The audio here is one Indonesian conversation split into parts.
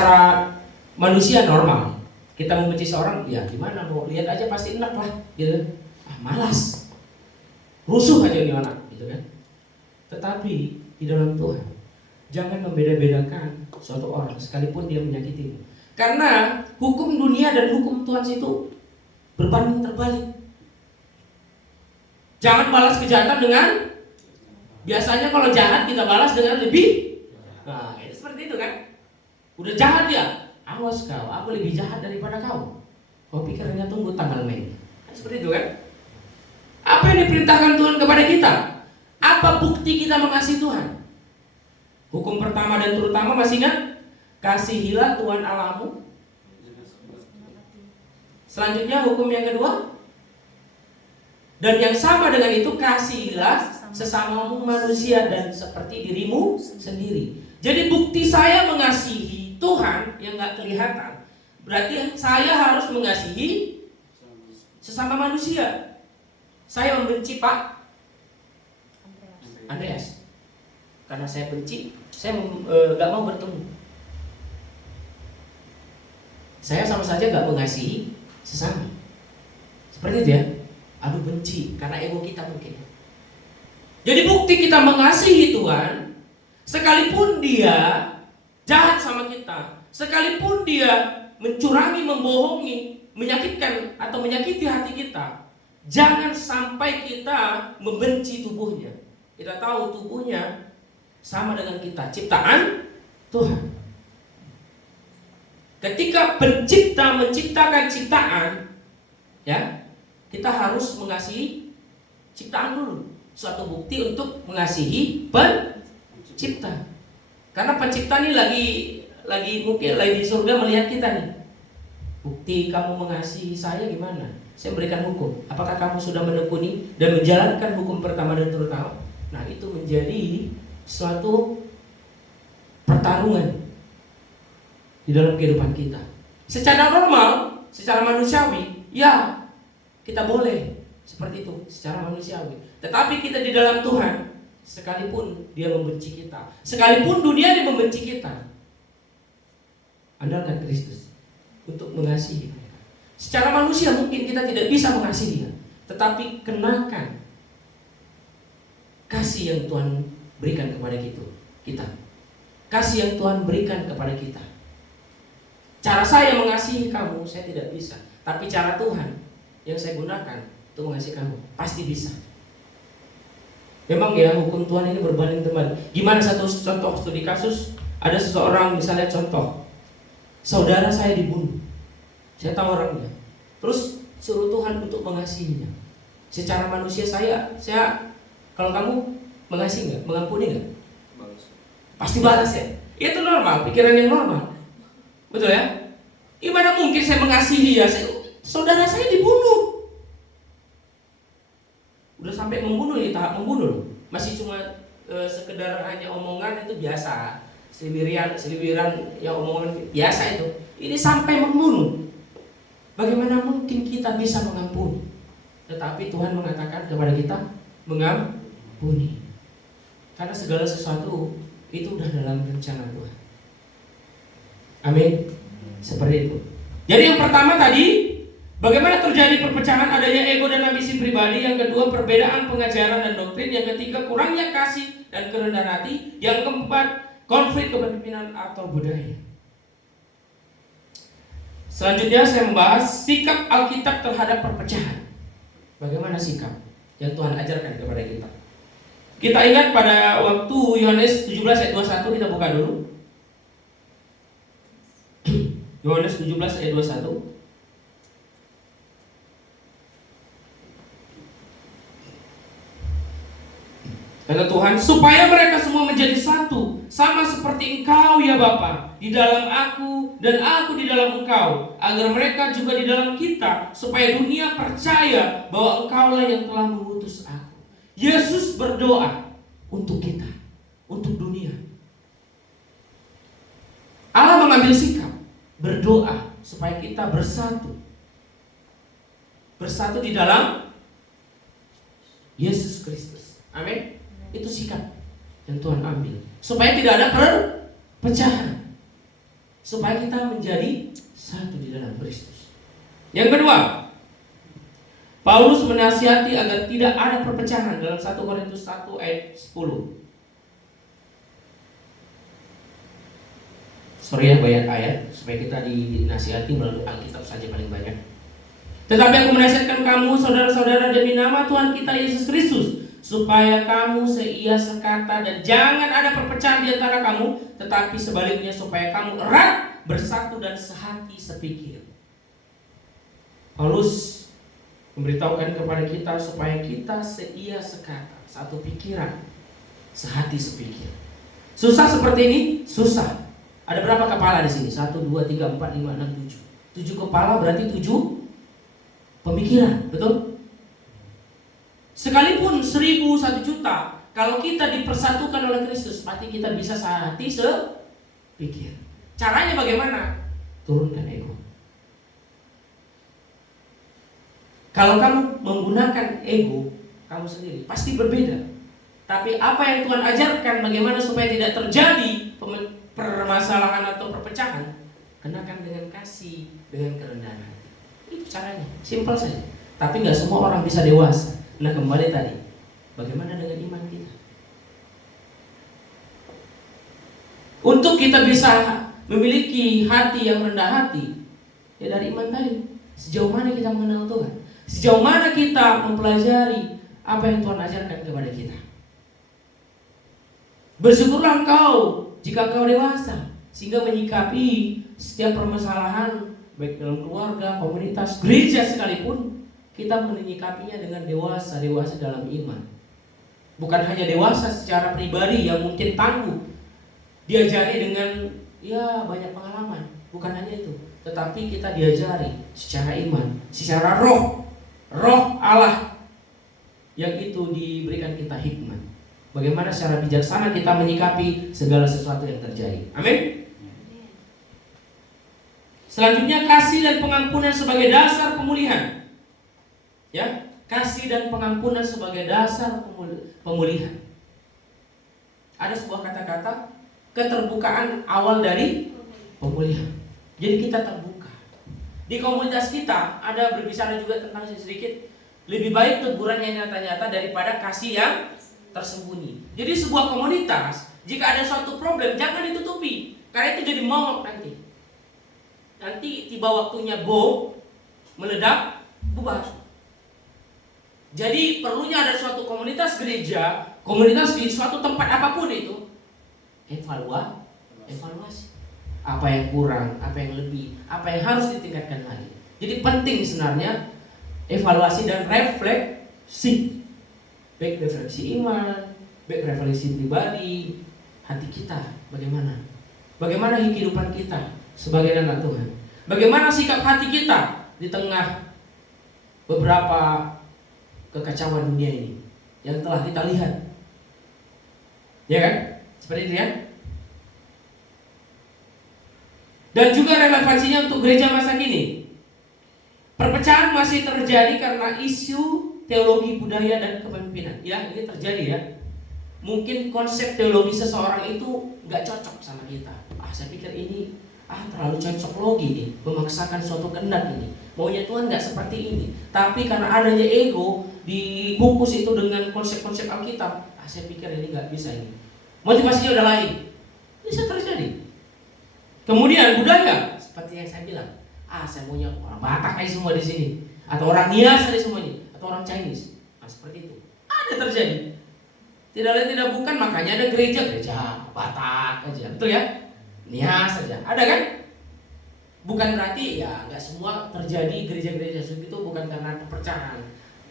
secara manusia normal. Kita membenci seorang, ya gimana, mau lihat aja pasti enak lah, gitu. Malas, rusuh aja nih anak, gitu kan. Tetapi di dalam Tuhan, jangan membeda-bedakan suatu orang sekalipun dia menyakitimu. Karena hukum dunia dan hukum Tuhan itu berbanding terbalik. Jangan balas kejahatan dengan, biasanya kalau jahat kita balas dengan lebih. Nah, seperti itu kan. Udah jahat dia, awas kau, aku lebih jahat daripada kau. Kau pikirnya tunggu tanggal Mei. Seperti itu kan. Apa yang diperintahkan Tuhan kepada kita? Apa bukti kita mengasihi Tuhan? Hukum pertama dan terutama masih ingat? Kasihilah Tuhan Allahmu. Selanjutnya hukum yang kedua, dan yang sama dengan itu, kasihilah sesamamu manusia dan seperti dirimu sendiri. Jadi bukti saya mengasihi Tuhan yang gak kelihatan, berarti saya harus mengasihi sesama manusia. Saya membenci Pak Andreas, karena saya benci, saya gak mau bertemu. Saya sama saja gak mengasihi sesama. Seperti itu ya. Aduh, benci karena ego kita mungkin. Jadi bukti kita mengasihi Tuhan, sekalipun dia jahat sama kita, sekalipun dia mencurangi, membohongi, menyakitkan atau menyakiti hati kita, jangan sampai kita membenci tubuhnya. Kita tahu tubuhnya sama dengan kita, ciptaan Tuhan. Ketika pencipta menciptakan ciptaan, ya, kita harus mengasihi ciptaan dulu. Suatu bukti untuk mengasihi pencipta. Karena pencipta ini mungkin lagi di surga melihat kita nih. Bukti kamu mengasihi saya gimana? Saya berikan hukum. Apakah kamu sudah menekuni dan menjalankan hukum pertama dan terutama? Nah, itu menjadi suatu pertarungan di dalam kehidupan kita. Secara normal, secara manusiawi, ya kita boleh seperti itu secara manusiawi. Tetapi kita di dalam Tuhan, sekalipun dia membenci kita, sekalipun dunia dia membenci kita, andalkan Kristus untuk mengasihi mereka. Secara manusia mungkin kita tidak bisa mengasihi dia, tetapi kenakan kasih yang Tuhan berikan kepada kita. Kasih yang Tuhan berikan kepada kita. Cara saya mengasihi kamu, saya tidak bisa. Tapi cara Tuhan yang saya gunakan untuk mengasihi kamu, pasti bisa. Memang ya, hukum Tuhan ini berbanding terbalik. Gimana satu contoh studi kasus, ada seseorang misalnya contoh, saudara saya dibunuh, saya tahu orangnya, terus suruh Tuhan untuk mengasihinya. Secara manusia saya kalau kamu mengasihi nggak, mengampuni nggak? Pasti balas ya. Itu normal, pikiran yang normal. Betul ya? Gimana mungkin saya mengasihi dia? Saudara saya dibunuh. Udah sampai membunuh, ini tahap membunuh. Masih cuma sekedar hanya omongan, itu biasa. Seliwiran yang omongan biasa itu. Ini sampai membunuh. Bagaimana mungkin kita bisa mengampuni? Tetapi Tuhan mengatakan kepada kita, mengampuni. Karena segala sesuatu itu udah dalam rencana Tuhan. Amin. Seperti itu. Jadi yang pertama tadi, bagaimana terjadi perpecahan, adanya ego dan ambisi pribadi. Yang kedua, perbedaan pengajaran dan doktrin. Yang ketiga, kurangnya kasih dan kerendahan hati. Yang keempat, konflik kepemimpinan atau budaya. Selanjutnya saya membahas sikap Alkitab terhadap perpecahan. Bagaimana sikap yang Tuhan ajarkan kepada kita. Kita ingat pada waktu Yohanes 17 ayat 21, kita buka dulu. Yohanes 17 ayat 21. Kata Tuhan, supaya mereka semua menjadi satu, sama seperti Engkau ya Bapa, di dalam Aku dan Aku di dalam Engkau, agar mereka juga di dalam kita, supaya dunia percaya bahwa Engkaulah yang telah mengutus Aku. Yesus berdoa untuk kita, untuk dunia. Allah mengambil sikap berdoa supaya kita bersatu. Bersatu di dalam Yesus Kristus. Amin. Itu sikap yang Tuhan ambil supaya tidak ada perpecahan. supaya kita menjadi satu di dalam Kristus. Yang kedua, Paulus menasihati agar tidak ada perpecahan dalam 1 Korintus 1 ayat 10. Sorry ya, banyak ayat supaya kita dinasihati melalui Alkitab saja paling banyak. Tetapi aku menasihatkan kamu, saudara-saudara, demi nama Tuhan kita Yesus Kristus, supaya kamu seia sekata dan jangan ada perpecahan di antara kamu, tetapi sebaliknya supaya kamu erat bersatu dan sehati sepikir. Paulus memberitahukan kepada kita supaya kita seia sekata, satu pikiran, sehati sepikir. Susah seperti ini? Susah. Ada berapa kepala di sini? 1, 2, 3, 4, 5, 6, 7. 7 kepala berarti 7 pemikiran, betul? Sekalipun 1000, 1 juta, kalau kita dipersatukan oleh Kristus, pasti kita bisa sehati sepikir. Caranya bagaimana? Turunkan ego. Kalau kamu menggunakan ego kamu sendiri, pasti berbeda. Tapi apa yang Tuhan ajarkan bagaimana supaya tidak terjadi permasalahan atau perpecahan, kenakan dengan kasih, dengan kerendahan hati. Itu caranya, simpel saja. Tapi nggak semua orang bisa dewasa. Nah, kembali tadi, bagaimana dengan iman kita? Untuk kita bisa memiliki hati yang rendah hati, ya dari iman tadi. Sejauh mana kita mengenal Tuhan? Sejauh mana kita mempelajari apa yang Tuhan ajarkan kepada kita? Bersyukurlah engkau jika engkau dewasa, sehingga menyikapi setiap permasalahan baik dalam keluarga, komunitas, gereja sekalipun, kita menyikapinya dengan dewasa dalam iman. Bukan hanya dewasa secara pribadi yang mungkin tangguh, diajari dengan ya banyak pengalaman, bukan hanya itu, tetapi kita diajari secara iman, secara roh Allah yang itu diberikan kita hikmat. Bagaimana secara bijaksana kita menyikapi segala sesuatu yang terjadi. Amin. Selanjutnya, kasih dan pengampunan sebagai dasar pemulihan. Ya, kasih dan pengampunan sebagai dasar pemulihan. Ada sebuah kata-kata, keterbukaan awal dari pemulihan. Jadi kita terbuka. Di komunitas kita ada berbicara juga tentang sedikit, lebih baik teguran yang nyata-nyata daripada kasih yang tersembunyi. Jadi sebuah komunitas, jika ada suatu problem, jangan ditutupi, karena itu jadi momok nanti. Nanti tiba waktunya bom meledak, bubar. Jadi perlunya ada suatu komunitas gereja, komunitas di suatu tempat apapun itu, evaluasi. Apa yang kurang, apa yang lebih, apa yang harus ditingkatkan lagi. Jadi penting sebenarnya evaluasi dan refleksi. Baik refleksi iman, baik refleksi pribadi, hati kita bagaimana? Bagaimana kehidupan kita sebagai anak Tuhan? Bagaimana sikap hati kita di tengah beberapa kekacauan dunia ini yang telah kita lihat? Ya kan? Seperti itu ya. Dan juga relevansinya untuk gereja masa kini. Perpecahan masih terjadi karena isu teologi budaya dan kepemimpinan. Ya, ini terjadi ya. Mungkin konsep teologi seseorang itu nggak cocok sama kita. Saya pikir ini terlalu cocok logi nih, memaksakan suatu kehendak ini. Maunya Tuhan nggak seperti ini. Tapi karena adanya ego dibungkus itu dengan konsep-konsep Alkitab, saya pikir ini nggak bisa ini. Motivasinya udah lain. Bisa terjadi. Kemudian budaya, seperti yang saya bilang, saya maunya orang Batak aja semua di sini, atau orang Nias aja semuanya, atau orang Chinese. Seperti itu. Ada terjadi. Tidak lain tidak bukan, makanya ada gereja Batak aja, betul ya? Nias saja. Ada kan? Bukan berarti ya nggak semua terjadi gereja-gereja seperti itu, bukan karena perpecahan.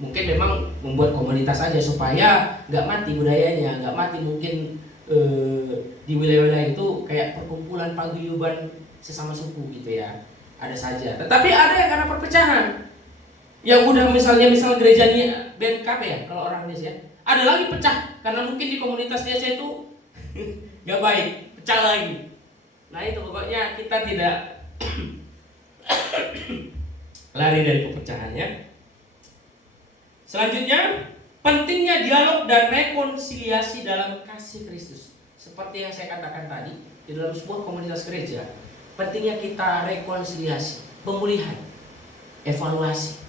Mungkin memang membuat komunitas aja supaya nggak mati budayanya, nggak mati mungkin di wilayah-wilayah itu kayak perkumpulan paguyuban sesama suku gitu ya. Ada saja. Tetapi ada yang karena perpecahan. Yang udah misal gerejanya BNKP ya kalau orang Indonesia, ada lagi pecah karena mungkin di komunitas Indonesia itu nggak baik, pecah lagi. Nah itu pokoknya kita tidak lari dari perpecahannya. Selanjutnya, pentingnya dialog dan rekonsiliasi dalam kasih Kristus. Seperti yang saya katakan tadi, di dalam sebuah komunitas gereja, pentingnya kita rekonsiliasi, pemulihan, evaluasi.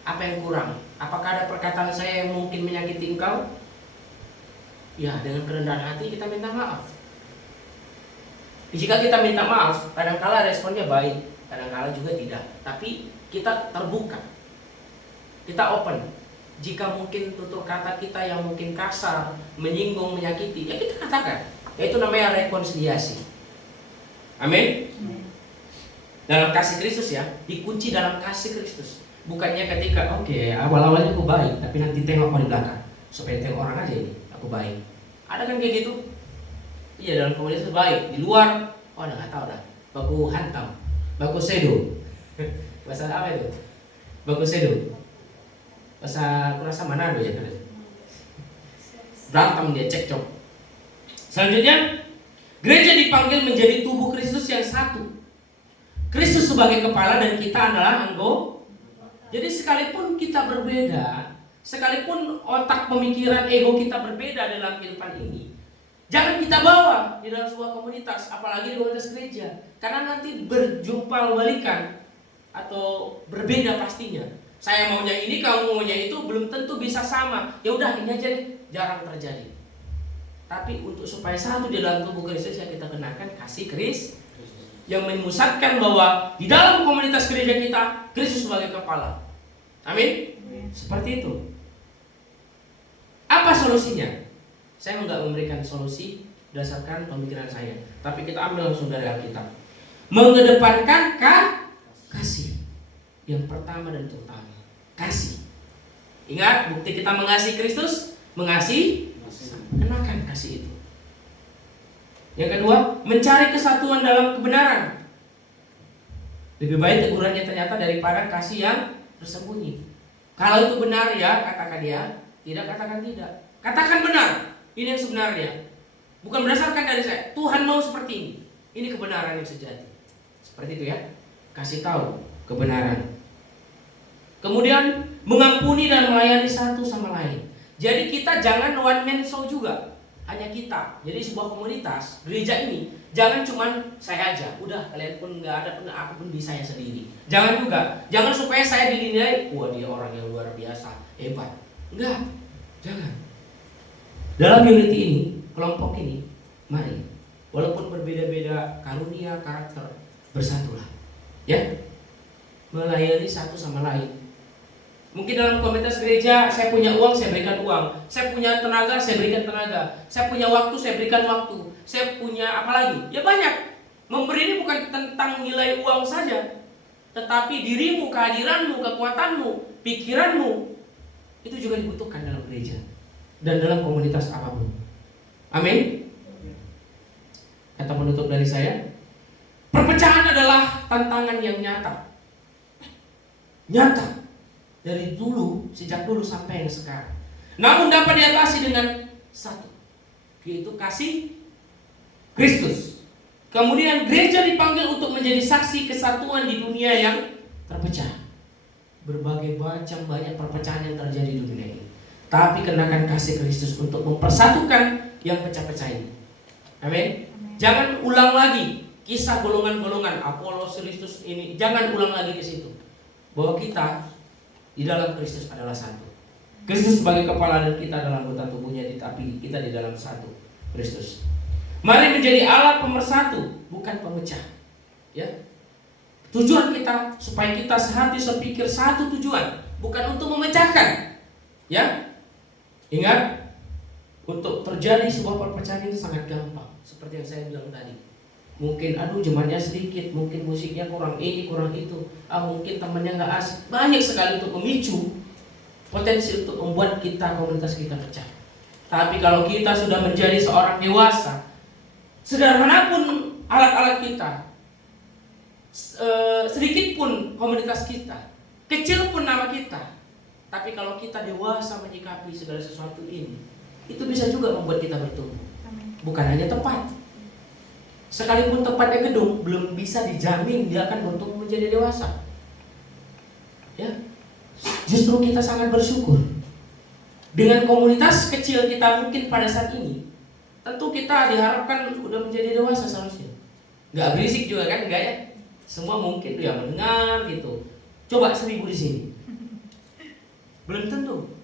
Apa yang kurang? Apakah ada perkataan saya yang mungkin menyakiti engkau? Ya, dengan kerendahan hati kita minta maaf. Jika kita minta maaf, kadang-kala responnya baik, kadang-kala juga tidak. Tapi kita terbuka, kita open. Jika mungkin tutur kata kita yang mungkin kasar, menyinggung, menyakiti, ya kita katakan. Ya itu namanya rekonsiliasi. Amin. Dalam kasih Kristus ya, dikunci dalam kasih Kristus. Bukannya ketika awal-awalnya aku baik, tapi nanti tengok di belakang, supaya tengok orang aja ini aku baik. Ada kan kayak gitu? Iya, dalam komunitas baik, di luar udah nggak tahu dah. Baku hantam, baku sedo. Bahasa apa itu? Baku sedo. Bahasa kurasa Manado ya kan? Berantem dia, cekcok. Selanjutnya, gereja dipanggil menjadi tubuh Kristus yang satu. Kristus sebagai kepala dan kita adalah anggota. Jadi sekalipun kita berbeda, sekalipun otak pemikiran ego kita berbeda dalam kehidupan ini, jangan kita bawa di dalam sebuah komunitas, apalagi di komunitas gereja. Karena nanti berjumpa balikan atau berbeda pastinya. Saya maunya ini, kamu maunya itu, belum tentu bisa sama. Ya udah ini aja deh, jarang terjadi. Tapi untuk supaya satu di dalam tubuh Kristus yang kita kenakan kasih Kristus, yang memusatkan bahwa di dalam komunitas gereja kita Kristus sebagai kepala. Amin. Seperti itu. Apa solusinya? Saya enggak memberikan solusi berdasarkan pemikiran saya, tapi kita ambil langsung dari Alkitab. Mengedepankan kasih. Yang pertama dan terutama, kasih. Ingat, bukti kita mengasihi Kristus, mengasihi, kenakan kasih itu. Yang kedua, mencari kesatuan dalam kebenaran. Lebih baik tegurannya ternyata daripada kasih yang tersembunyi. Kalau itu benar ya, katakan ya. Tidak, katakan tidak. Katakan benar. Ini yang sebenarnya. Bukan berdasarkan dari saya. Tuhan mau seperti ini. Ini kebenaran yang sejati. Seperti itu ya. Kasih tahu kebenaran. Kemudian mengampuni dan melayani satu sama lain. Jadi kita jangan one man show juga. Hanya kita. Jadi sebuah komunitas gereja ini jangan cuman saya aja. Udah kalian pun nggak ada pun, aku pun bisa saya sendiri. Jangan juga. Jangan supaya saya dinilai, wah dia orang yang luar biasa, hebat. Enggak. Jangan. Dalam unity ini, kelompok ini, mari walaupun berbeda-beda karunia, karakter, bersatulah. Ya. Melayani satu sama lain. Mungkin dalam komunitas gereja saya punya uang, saya berikan uang. Saya punya tenaga, saya berikan tenaga. Saya punya waktu, saya berikan waktu. Saya punya apa lagi? Ya banyak. Memberi ini bukan tentang nilai uang saja, tetapi dirimu, kehadiranmu, kekuatanmu, pikiranmu itu juga dibutuhkan dalam gereja dan dalam komunitas apapun. Amin. Kata penutup dari saya, perpecahan adalah tantangan yang nyata. Nyata. Dari dulu, sejak dulu sampai yang sekarang. Namun dapat diatasi dengan satu, yaitu kasih Kristus. Kemudian gereja dipanggil untuk menjadi saksi kesatuan di dunia yang terpecah. Berbagai macam banyak perpecahan yang terjadi di dunia ini. Tapi kenakan kasih Kristus untuk mempersatukan yang pecah-pecah ini. Amin. Jangan ulang lagi kisah golongan-golongan Apolos, Kristus ini. Jangan ulang lagi ke situ. Bahwa kita di dalam Kristus adalah satu. Kristus sebagai kepala dan kita adalah anggota tubuhnya, tapi kita di dalam satu Kristus. Mari menjadi alat pemersatu, bukan pemecah. Ya. Tujuan kita supaya kita sehati sepikir satu tujuan, bukan untuk memecahkan. Ya. Ingat, untuk terjadi sebuah perpecahan ini sangat gampang, seperti yang saya bilang tadi. Mungkin jemaatnya sedikit, mungkin musiknya kurang ini, kurang itu, mungkin temannya nggak asik. Banyak sekali untuk memicu potensi untuk membuat kita, komunitas kita pecah. Tapi kalau kita sudah menjadi seorang dewasa, sederhana pun alat-alat kita, sedikit pun komunitas kita, kecil pun nama kita, tapi kalau kita dewasa menyikapi segala sesuatu ini, itu bisa juga membuat kita bertumbuh. Bukan hanya tempat. Sekalipun tempatnya gedung, belum bisa dijamin dia akan bertumbuh menjadi dewasa. Ya, justru kita sangat bersyukur dengan komunitas kecil kita mungkin pada saat ini. Tentu kita diharapkan sudah menjadi dewasa seharusnya. Nggak berisik juga kan, enggak ya? Semua mungkin ya mendengar gitu. Coba 1000 di sini. Belum tentu.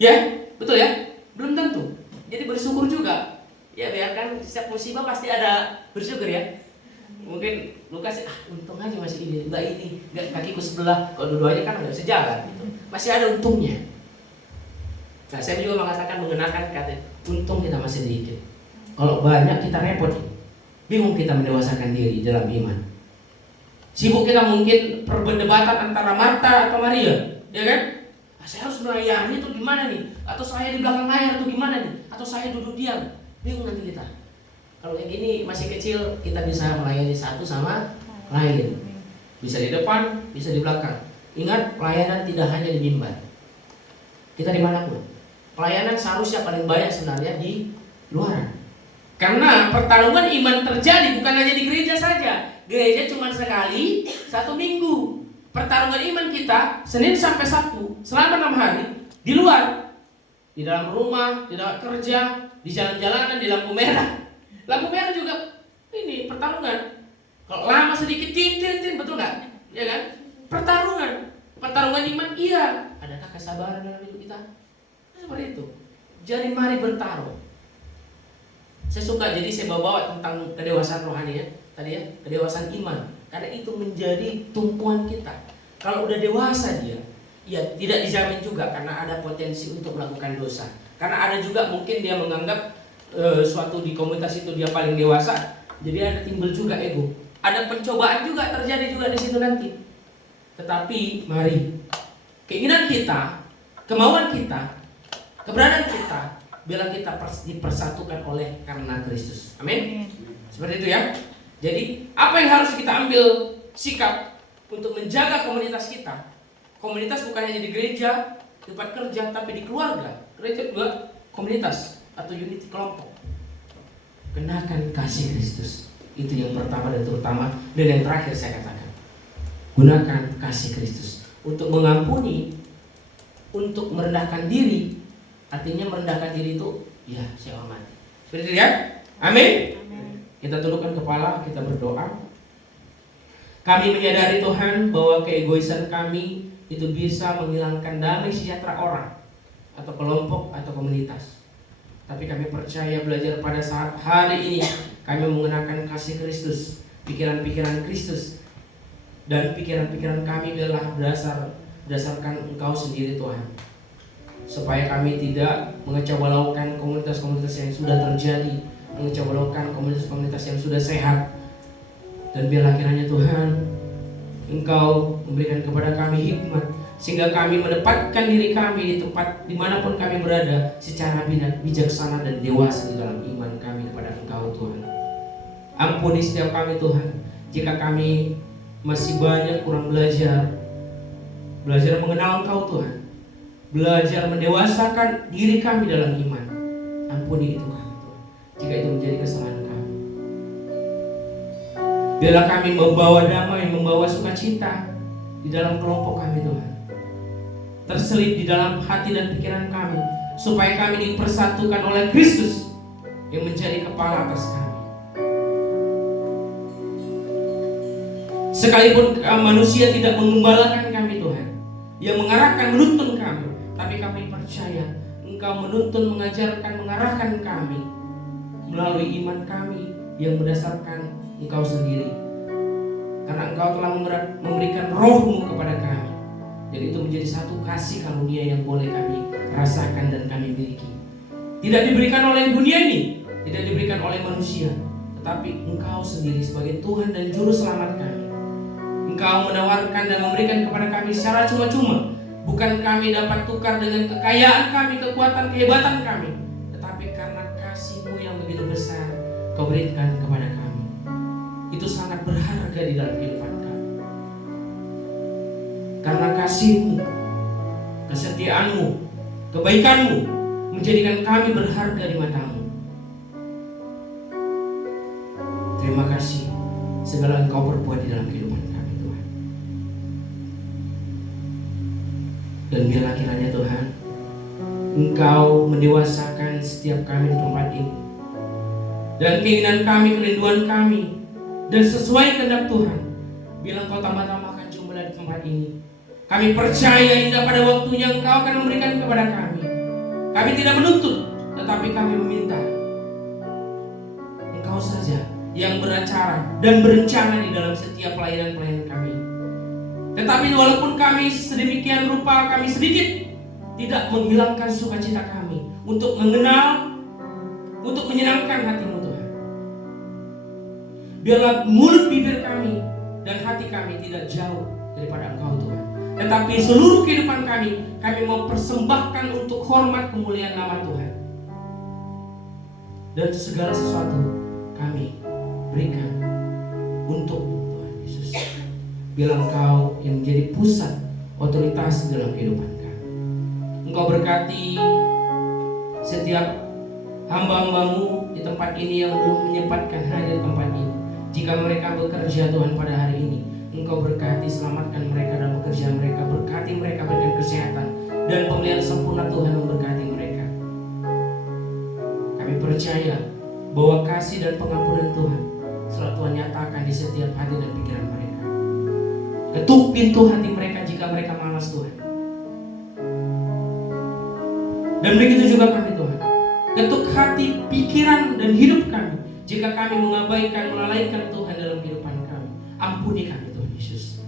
Ya, betul ya? Belum tentu. Jadi bersyukur juga. Ya biarkan setiap musibah pasti ada bersyukur ya. Mungkin Lukas, untung aja masih ini, enggak ini, enggak kakiku sebelah. Kalau dua-duanya kan nggak bisa jalan gitu. Masih ada untungnya. Nah, saya juga mengatakan mengenakan kata untung kita masih dikit. Kalau banyak kita repot. Bingung kita mendewasakan diri dalam iman. Sibuk kita mungkin perdebatan antara Marta atau Maria, ya kan? Saya harus melayani itu gimana nih? Atau saya di belakang layar itu gimana nih? Atau saya duduk diam? Bingung nanti kita. Kalau kayak gini masih kecil, kita bisa melayani satu sama lain. Bisa di depan, bisa di belakang. Ingat, pelayanan tidak hanya di mimbar. Kita dimanapun. Pelayanan seharusnya paling banyak sebenarnya di luar. Karena pertarungan iman terjadi bukan hanya di gereja saja. Gereja cuma sekali 1 minggu. Pertarungan iman kita Senin sampai Sabtu selama 6 hari di luar. Di dalam rumah, di dalam kerja, di jalan-jalanan, di lampu merah. Lampu merah juga ini pertarungan. Kalau lama sedikit tin, betul nggak? Ya kan? Pertarungan iman iya. Adakah kesabaran dalam hidup kita? Seperti itu. Jadi mari bertaruh. Saya suka, jadi saya bawa tentang kedewasaan rohani ya. Tadi ya, kedewasaan iman. Karena itu menjadi tumpuan kita. Kalau udah dewasa dia, ya tidak dijamin juga karena ada potensi untuk melakukan dosa. Karena ada juga mungkin dia menganggap suatu di komunitas itu dia paling dewasa. Jadi ada timbul juga ego. Ada pencobaan juga terjadi juga di situ nanti. Tetapi mari keinginan kita, kemauan kita, keberadaan kita, bila kita dipersatukan oleh karena Kristus. Amin. Seperti itu ya. Jadi apa yang harus kita ambil sikap untuk menjaga komunitas kita? Komunitas bukan hanya di gereja, tempat kerja, tapi di keluarga. Gereja juga komunitas atau unit kelompok. Kenakan kasih Kristus. Itu yang pertama dan terutama. Dan yang terakhir saya katakan, gunakan kasih Kristus untuk mengampuni, untuk merendahkan diri. Artinya merendahkan diri itu, ya saya hormati. Seperti itu ya. Amin. Kita tundukkan kepala, kita berdoa. Kami menyadari Tuhan bahwa keegoisan kami itu bisa menghilangkan damai sejahtera orang atau kelompok atau komunitas. Tapi kami percaya belajar pada saat hari ini kami mengenakan kasih Kristus, pikiran-pikiran Kristus, dan pikiran-pikiran kami adalah berdasarkan Engkau sendiri Tuhan. Supaya kami tidak mengecewakan komunitas-komunitas yang sudah terjadi, mengecewakan komunitas-komunitas yang sudah sehat. Dan biarlah kiranya Tuhan Engkau memberikan kepada kami hikmat, sehingga kami menempatkan diri kami di tempat dimanapun kami berada secara bijaksana dan dewasa di dalam iman kami kepada Engkau Tuhan. Ampuni setiap kami Tuhan, jika kami masih banyak kurang belajar mengenal Engkau Tuhan, belajar mendewasakan diri kami dalam iman. Ampuni itu kami Tuhan, jika itu menjadi kesalahan kami. Biarlah kami membawa damai, membawa sukacita di dalam kelompok kami Tuhan, terselip di dalam hati dan pikiran kami, supaya kami dipersatukan oleh Kristus yang menjadi kepala atas kami. Sekalipun manusia tidak mengembalakan kami Tuhan, yang mengarahkan menuntun kami, tapi kami percaya Engkau menuntun, mengajarkan, mengarahkan kami melalui iman kami yang berdasarkan Engkau sendiri. Karena Engkau telah memberikan roh-Mu kepada kami. Jadi itu menjadi satu kasih karunia yang boleh kami rasakan dan kami miliki. Tidak diberikan oleh dunia ini, tidak diberikan oleh manusia, tetapi Engkau sendiri sebagai Tuhan dan Juru Selamat kami. Engkau menawarkan dan memberikan kepada kami secara cuma-cuma. Bukan kami dapat tukar dengan kekayaan kami, kekuatan, kehebatan kami, tetapi karena kasih-Mu yang begitu besar Kau berikan kepada kami. Itu sangat berharga di dalam kehidupan kami. Karena kasih-Mu, kesetiaan-Mu, kebaikan-Mu menjadikan kami berharga di mata-Mu. Terima kasih segala Engkau perbuat di dalam kehidupan kami Tuhan. Dan biarlah kiranya Tuhan Engkau mendewasakan setiap kami di tempat ini. Dan keinginan kami, kerinduan kami dan sesuai kehendak Tuhan. Bila Engkau tambah-tambahkan jumlah di tempat ini, kami percaya hingga pada waktunya Engkau akan memberikan kepada kami. Kami tidak menuntut, tetapi kami meminta Engkau saja yang beracara dan berencana di dalam setiap pelayanan-pelayanan kami. Tetapi walaupun kami sedemikian rupa, kami sedikit tidak menghilangkan sukacita kami untuk mengenal, untuk menyenangkan hati-Mu Tuhan. Biarlah mulut bibir kami dan hati kami tidak jauh daripada Engkau Tuhan. Tetapi seluruh kehidupan kami mau persembahkan untuk hormat kemuliaan nama Tuhan. Dan segala sesuatu kami berikan untuk Tuhan Yesus. Bila Engkau yang menjadi pusat otoritas dalam kehidupan kami. Engkau berkati setiap hamba-hamba-Mu di tempat ini yang belum menyempatkan hadir di tempat ini. Jika mereka bekerja Tuhan pada hari ini, Engkau berkati, selamatkan mereka dalam pekerjaan mereka. Berkati mereka, berikan kesehatan dan pemeliharaan sempurna Tuhan memberkati mereka. Kami percaya bahwa kasih dan pengampunan Tuhan selalu Tuhan nyatakan di setiap hati dan pikiran mereka. Ketuk pintu hati mereka jika mereka malas Tuhan. Dan begitu juga kami Tuhan. Ketuk hati, pikiran dan hidup kami jika kami mengabaikan, melalaikan Tuhan dalam kehidupan kami. Ampuni kami Tuhan Yesus.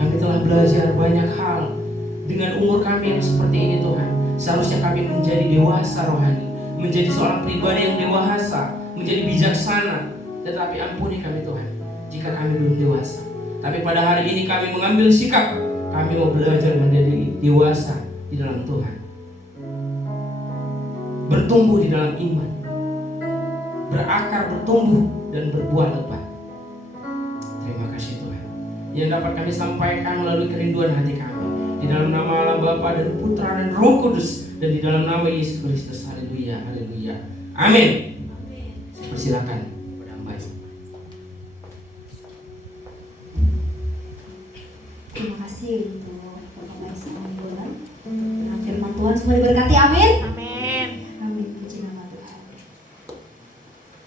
Kami telah belajar banyak hal dengan umur kami yang seperti ini Tuhan. Seharusnya kami menjadi dewasa rohani, menjadi seorang pribadi yang dewasa, menjadi bijaksana. Tetapi ampuni kami Tuhan jika kami belum dewasa. Tapi pada hari ini kami mengambil sikap, kami mau belajar menjadi dewasa di dalam Tuhan, bertumbuh di dalam iman, berakar, bertumbuh dan berbuah lebat. Terima kasih Tuhan yang dapat kami sampaikan melalui kerinduan hati kami. Di dalam nama Allah Bapa dan Putra dan Roh Kudus, dan di dalam nama Yesus Kristus. Haleluya, haleluya, amin. Persilakan kepada hamba. Terima kasih untuk pembahasan Tuhan. Firman Tuhan semua diberkati, amin. Amin. Amin, puji nama Tuhan.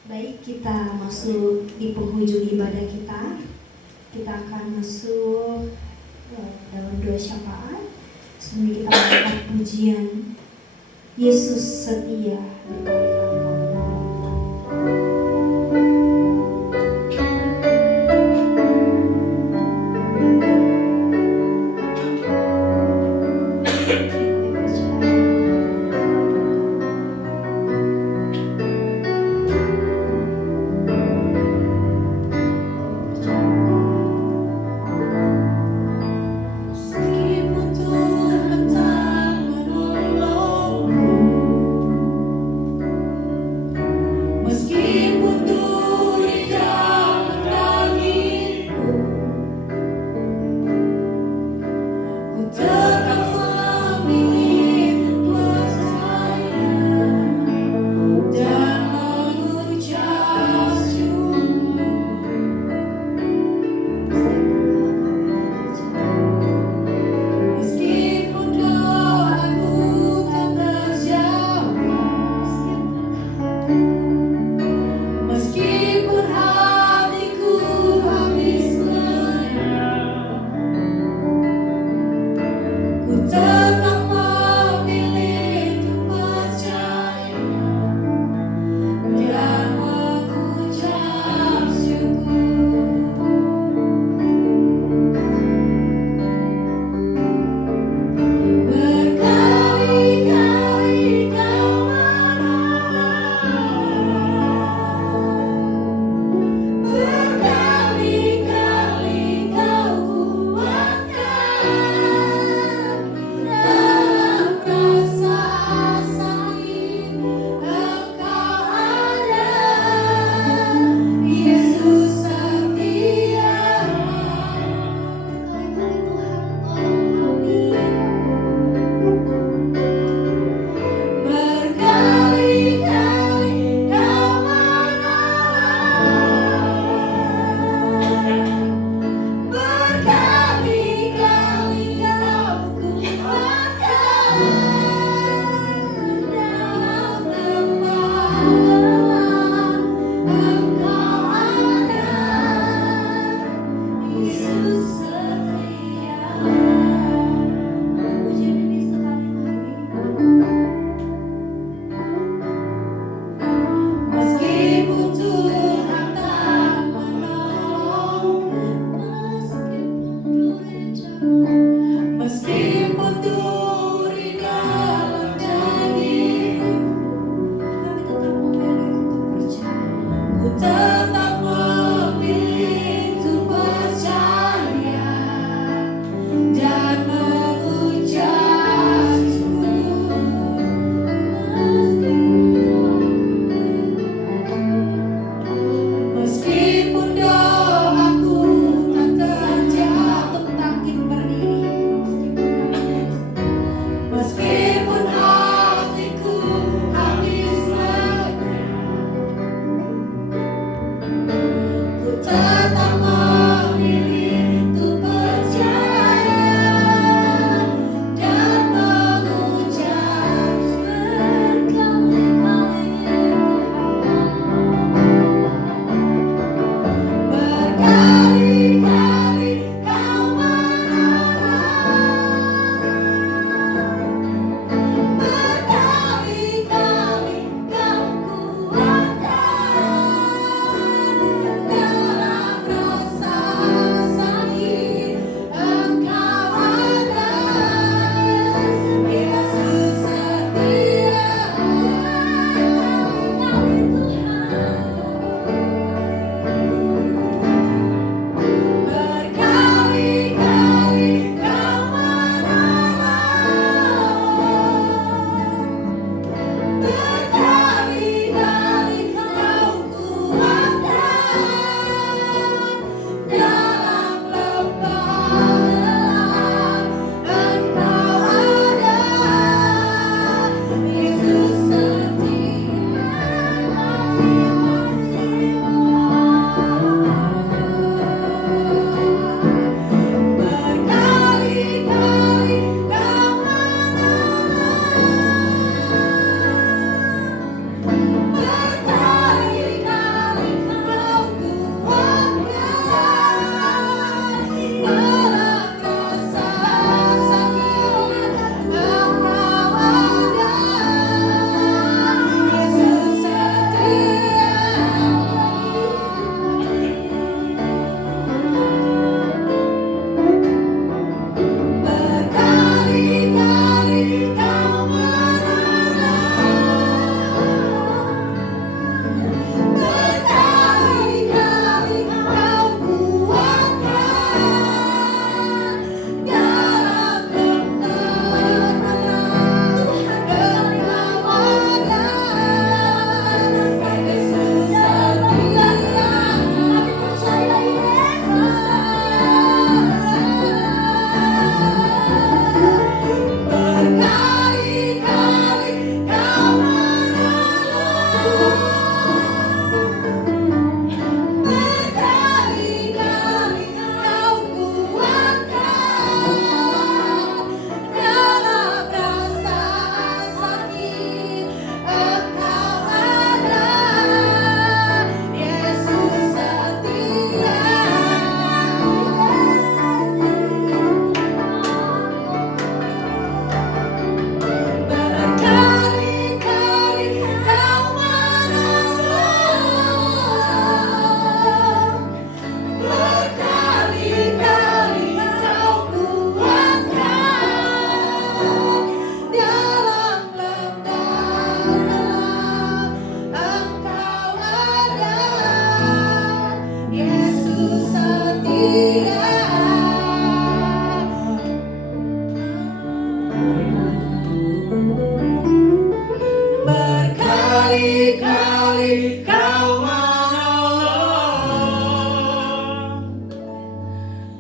Baik, kita masuk di penghujung ibadah kita. Kita akan masuk dalam doa syafaat. Sebelum kita melakukan pujian Yesus setia di balik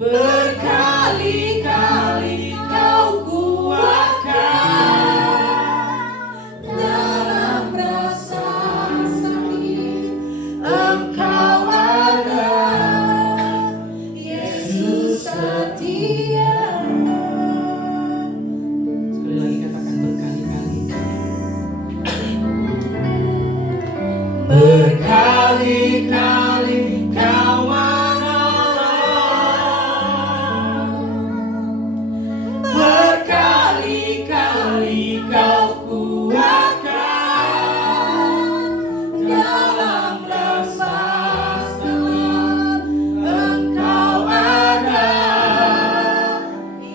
Berkali-kali Kau kuatkan dalam rasa sakit. Engkau ada, Yesus setia. Sekali lagi katakan berkali-kali. Berkali-kali Kau menolong, berkali-kali Kau kuatkan dalam rasa sakit. Engkau ada,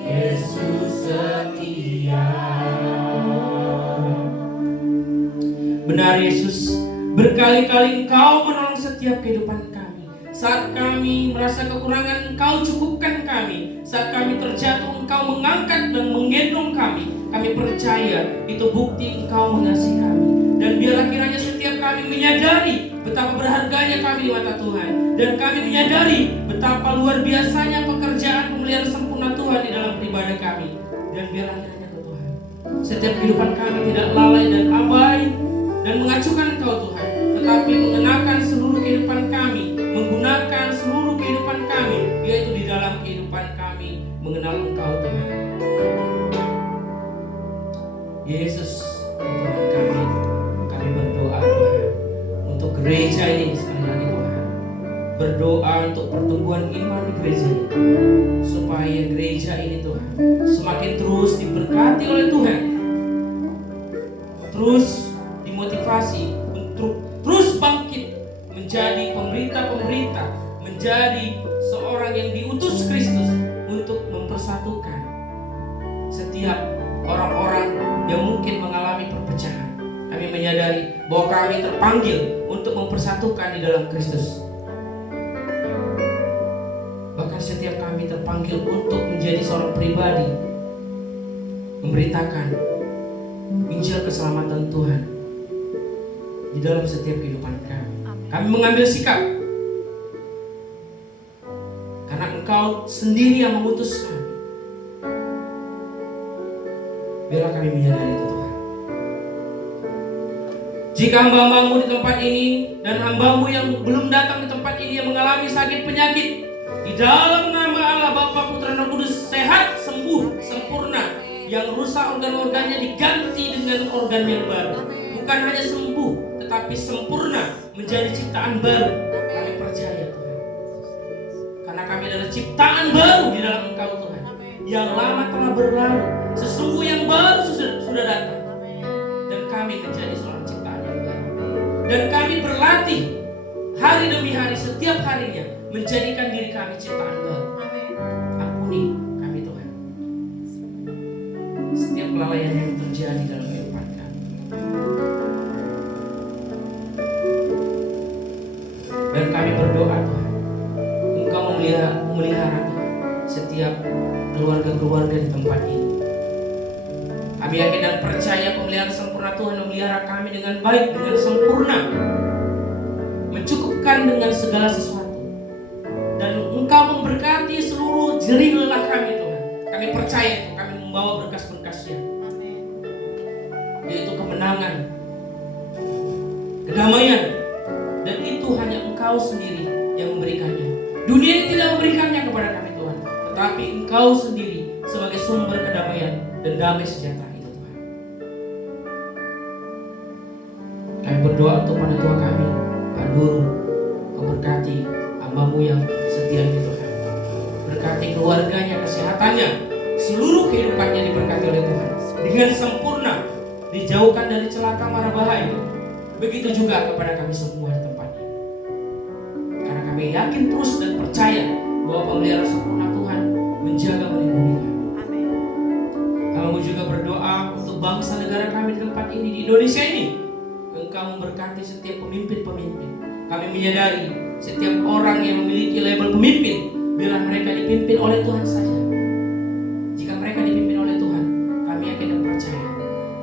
Yesus setia. Benar Yesus, berkali-kali Engkau menolong setiap kehidupan kami. Saat kami merasa kekurangan, Engkau cukupkan kami. Saat kami terjatuh, Engkau mengangkat dan menggendong kami. Kami percaya itu bukti Engkau mengasihi kami. Dan biarlah kiranya setiap kami menyadari betapa berharganya kami di mata Tuhan. Dan kami menyadari betapa luar biasanya pekerjaan pemeliharaan sempurna Tuhan di dalam pribadi kami. Dan biarlah kiranya Tuhan, setiap kehidupan kami tidak lalai dan abai dan mengacukan Engkau Tuhan, tetapi mengenakan seluruh kehidupan kami, menggunakan seluruh kehidupan kami, yaitu di dalam kehidupan kami mengenal Engkau Tuhan. Yesus, Tuhan kami berdoa Tuhan untuk gereja ini sekali lagi Tuhan. Berdoa untuk pertumbuhan iman di gereja ini, supaya gereja ini Tuhan semakin terus diberkati oleh Tuhan, terus dimotivasi untuk terus bangkit menjadi pemberita-pemberita, menjadi seorang yang diutus Kristus untuk mempersatukan setiap orang-orang yang mungkin mengalami perpecahan. Kami menyadari bahwa kami terpanggil untuk mempersatukan di dalam Kristus. Bahkan setiap kami terpanggil untuk menjadi seorang pribadi, memberitakan Injil keselamatan Tuhan di dalam setiap kehidupan kami. Kami mengambil sikap karena Engkau sendiri yang mengutus kami. Biarlah kami menyadari itu Tuhan. Jika hamba-Hambamu di tempat ini dan hamba-Mu yang belum datang di tempat ini yang mengalami sakit penyakit, di dalam nama Allah Bapa, Putra dan Roh Kudus, sehat, sembuh, sempurna. Yang rusak organ-organnya diganti dengan organ yang baru. Bukan hanya sembuh, tetapi sempurna, menjadi ciptaan baru. Kami percaya Tuhan, karena kami adalah ciptaan baru di dalam Engkau Tuhan. Yang lama telah berlalu, sesungguh yang baru sudah datang. Dan kami menjadi seorang ciptaan yang baru. Dan kami berlatih hari demi hari, setiap harinya, menjadikan diri kami ciptaan baru. Ampuni kami Tuhan setiap kelalaian yang terjadi dalam kehidupan kami. Dan kami berdoa Tuhan, Engkau memelihara Tuhan setiap keluarga-keluarga di tempat ini. Kami yakin dan percaya pemeliharaan sempurna Tuhan memelihara kami dengan baik, dengan sempurna, mencukupkan dengan segala sesuatu. Dan Engkau memberkati seluruh jerih lelah kami Tuhan. Kami percaya itu, kami membawa berkas-berkasnya, yaitu kemenangan, kedamaian. Dan itu hanya Engkau sendiri yang memberikannya. Dunia ini tidak memberikannya kepada kami Tuhan, tetapi Engkau sendiri sebagai sumber kedamaian dan damai sejahtera itu Tuhan. Kami berdoa untuk pada Tuhan kami, Pak Nurul, Kau berkati hamba-Mu yang setia itu Tuhan. Berkati keluarganya, kesehatannya, seluruh kehidupannya diberkati oleh Tuhan dengan sempurna, dijauhkan dari celaka mara bahaya. Begitu juga kepada kami semua di tempat ini. Karena kami yakin terus dan percaya bahwa pemeliharaan sempurna Tuhan menjaga melindungi kami. Kami juga berdoa untuk bangsa negara kami di tempat ini, di Indonesia ini. Engkau memberkati setiap pemimpin-pemimpin. Kami menyadari setiap orang yang memiliki label pemimpin, biarlah mereka dipimpin oleh Tuhan saja. Jika mereka dipimpin oleh Tuhan, kami yakin dan percaya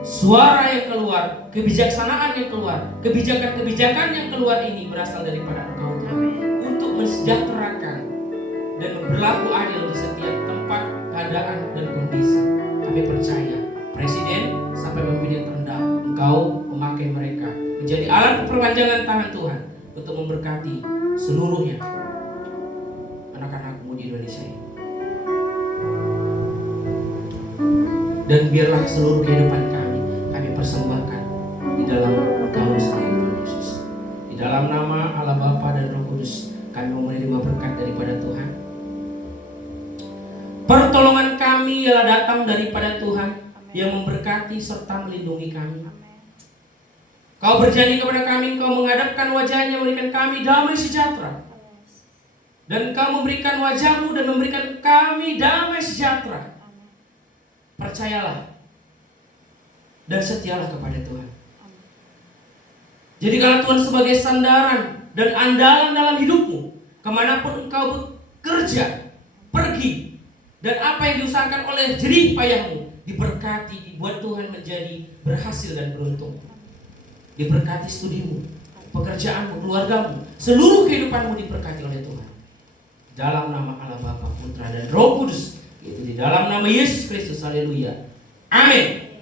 suara yang keluar, kebijaksanaan yang keluar, kebijakan-kebijakan yang keluar ini berasal daripada Engkau Tuhan, untuk mensejahterakan dan berlaku adil di setiap tempat, keadaan, dan kondisi. Kami percaya presiden sampai pemimpin terendah, Engkau memakai mereka menjadi alat perpanjangan tangan Tuhan untuk memberkati seluruhnya anak-anakmu di Indonesia ini. Dan biarlah seluruh kehidupan kami persembahkan di dalam Engkau sendiri, Tuhan Yesus. Di dalam nama Allah Bapa dan Roh Kudus, kami mau menerima berkat daripada Tuhan. Pertolongan kami ialah datang daripada Tuhan yang memberkati serta melindungi kami. Kau berjanji kepada kami, Kau menghadapkan wajahnya, memberikan kami damai sejahtera. Dan Kau memberikan wajahmu dan memberikan kami damai sejahtera. Percayalah dan setialah kepada Tuhan. Jadi kalau Tuhan sebagai sandaran dan andalan dalam hidupmu, kemanapun engkau bekerja, pergi, dan apa yang diusahakan oleh jerih payahmu diberkati, dibuat Tuhan menjadi berhasil dan beruntung. Diberkati studimu, pekerjaanmu, keluargamu, seluruh kehidupanmu diberkati oleh Tuhan. Dalam nama Allah Bapa, Putra dan Roh Kudus, itu di dalam nama Yesus Kristus. Haleluya. Amin.